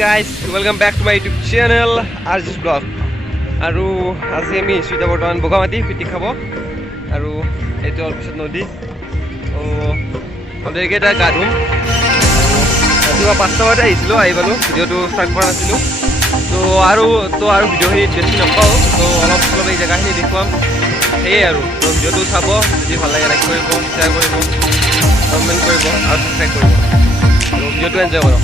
guys, welcome back to my YouTube channel RJ's Vlog. আৰু আজি আমি সুইটা বৰ্তমান বগামাটি পিটি খাব আৰু এইটো অলপিছত নদী অলৰেডি এটা গা ধুম ৰাতিপুৱা 5টা বজাত আহিছিলোঁ আহি পালোঁ ভিডিঅ'টো ষ্টাৰ্ট কৰা নাছিলোঁ আৰু ভিডিঅ'খিনি বেছি নাপাওঁ অলপ এই জেগাখিনি দেখুৱাম সেয়ে আৰু ভিডিঅ'টো চাব যদি ভাল লাগে লাইক কৰিব শ্বেয়াৰ কৰিব কমেণ্ট কৰিব আৰু ছাবস্ক্ৰাইব কৰিব ভিডিঅ'টো এনজয় কৰক